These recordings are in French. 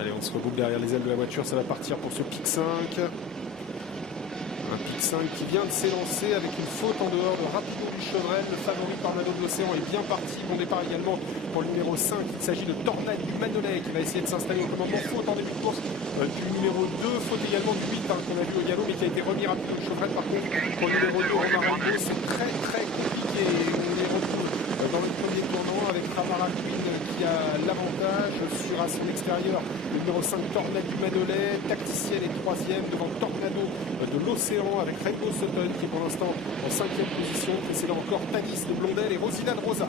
Allez, on se regroupe derrière les ailes de la voiture, ça va partir pour ce pic 5. Un pic 5 qui vient de s'élancer avec une faute en dehors de Rapido du Chevrel. Le favori Tornado de l'Océan est bien parti. Bon départ également pour le numéro 5. Il s'agit de Tornade du Manolet qui va essayer de s'installer au commandement. Faute en début de course du numéro 2. Faute également du 8 qu'on a vu au galop mais qui a été remis Rapido du Chevrel. Par contre, pour le numéro 2, Romain, c'est très compliqué. On est retrouvé dans le premier tournant avec Ramara Queen qui a l'avantage sur à son extérieur. Le numéro 5, Tornade du Manolet. Tacticienne est 3e devant Tornado de l'Océan avec Rainbow Sutton qui est pour l'instant en 5e position. Précédent encore Tanis de Blondel et Rosina de Rosa.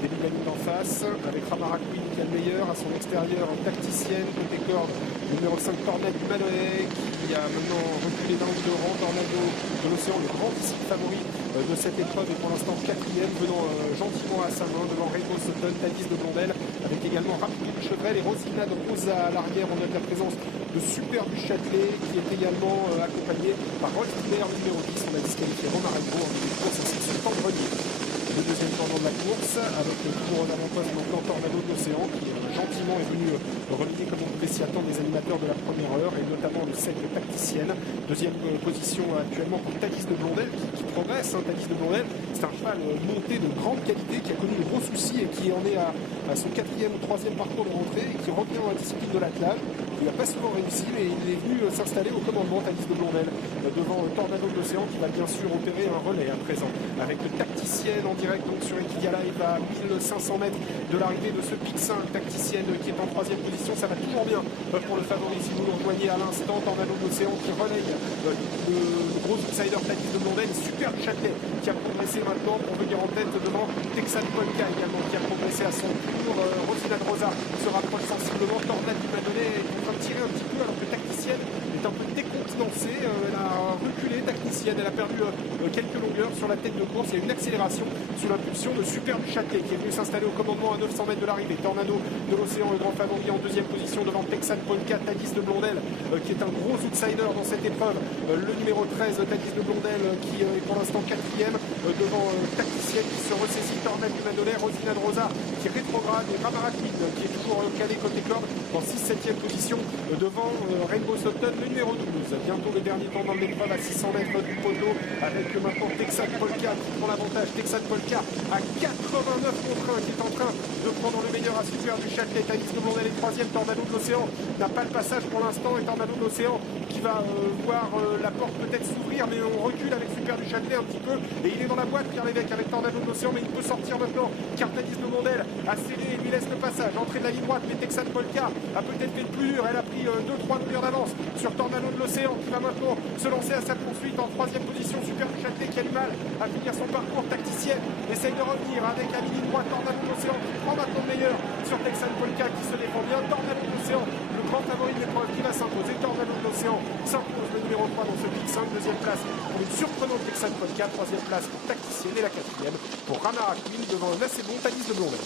Début de la ligne d'en face avec Ramara Queen qui a le meilleur à son extérieur. Tacticienne côté corde. Le numéro 5, Tornade du Manolet qui a maintenant reculé d'un ou deux rangs. Tornado de l'Océan, le grand disciple favori de cette épreuve est pour l'instant 4e, venant gentiment à sa main devant Rainbow Sutton, Tanis de Blondel, avec également Rapido du Chevrel et Rosina de Rosa à l'arrière. On note la présence de Super du Châtelet qui est également accompagné par Rolf Tiner, numéro 10. On a disqualifié Romain Rainbow en début de course ainsi que ce temps Grenier. Le deuxième tournant de la course avec le tour d'avant-poste maintenant Tornado de l'Océan qui gentiment est venu relayer comme on pouvait s'y attendre des animateurs de la première heure et notamment le 7 tacticienne. Deuxième position actuellement pour Tanis de Blondel qui progresse. Tanis de Blondel, c'est un cheval monté de grande qualité qui a connu de gros soucis et qui en est à son 4e ou 3e parcours de rentrée et qui revient dans la discipline de l'attelage. Il n'a pas souvent réussi, mais il est venu s'installer au commandement, Tanis de Blondel, devant Tornado de l'Océan qui va bien sûr opérer un relais à présent. Avec le tacticienne en direct donc sur Equidia Live à 1500 mètres de l'arrivée de ce pic 5. Tacticienne qui est en 3e position, ça va toujours bien pour le favori si vous le rejoignez à l'instant. Tornado de l'Océan qui relaye le gros outsider Tanis de Blondel. Super du Châtelet qui a progressé maintenant pour venir en tête devant Texan Polka également qui a progressé à son tour. Rosina de Rosa se rapproche sensiblement. Tornade du Manolet est tirer un petit peu alors que Tacticienne est un peu décontenancée. Elle a reculé, Tacticienne, elle a perdu quelques longueurs sur la tête de course. Il y a une accélération sous l'impulsion de Super du Châtelet qui est venu s'installer au commandement à 900 mètres de l'arrivée. Tornado de l'Océan, le grand favori en 2e position devant Texan Polka. Tanis de Blondel qui est un gros outsider dans cette épreuve. Le numéro 13, Tanis de Blondel qui est pour l'instant 4e devant Tacticienne qui se ressaisit. Tornade du Manolet, Rosina de Rosa qui rétrograde et Ramara Queen qui est toujours calé côté corde en 6-7e position devant Rainbow Sutton, le numéro 12. Bientôt le dernier tournant de l'épreuve à 600 mètres du poteau avec maintenant Texan Polka qui prend l'avantage. Texan Polka à 89 contre 1 qui est en train de prendre le meilleur à Super du Châtelet. Tanis de Blondel est 3e. Tornado de l'Océan n'a pas le passage pour l'instant et Tornado de l'Océan qui va voir la porte peut-être s'ouvrir mais on recule avec Super du Châtelet un petit peu et il est dans la boîte Pierre Lévesque avec Tornado de l'Océan mais il peut sortir maintenant car Tanis de Blondel a scellé et lui laisse le passage. Entrée de la ligne droite mais Texan Polka a peut-être fait le plus dur. Elle a pris 2-3 longueurs d'avance sur Tornado de l'Océan qui va maintenant se lancer à sa poursuite en 3e position. Super du Châtelet qui a du mal à finir son parcours. Tacticienne essaye de revenir avec la ligne droite. Tornado de l'Océan qui prend maintenant le meilleur sur Texan Polka qui se défend bien. Tornado de l'Océan, le grand favori de l'épreuve qui va s'imposer. Tornado de l'Océan s'impose le numéro 3 dans ce pic 5. 2e place pour une surprenante Texan Polka. 3e place pour Tacticienne et la 4e pour Ramara Queen devant un assez bon Tanis de Blondel.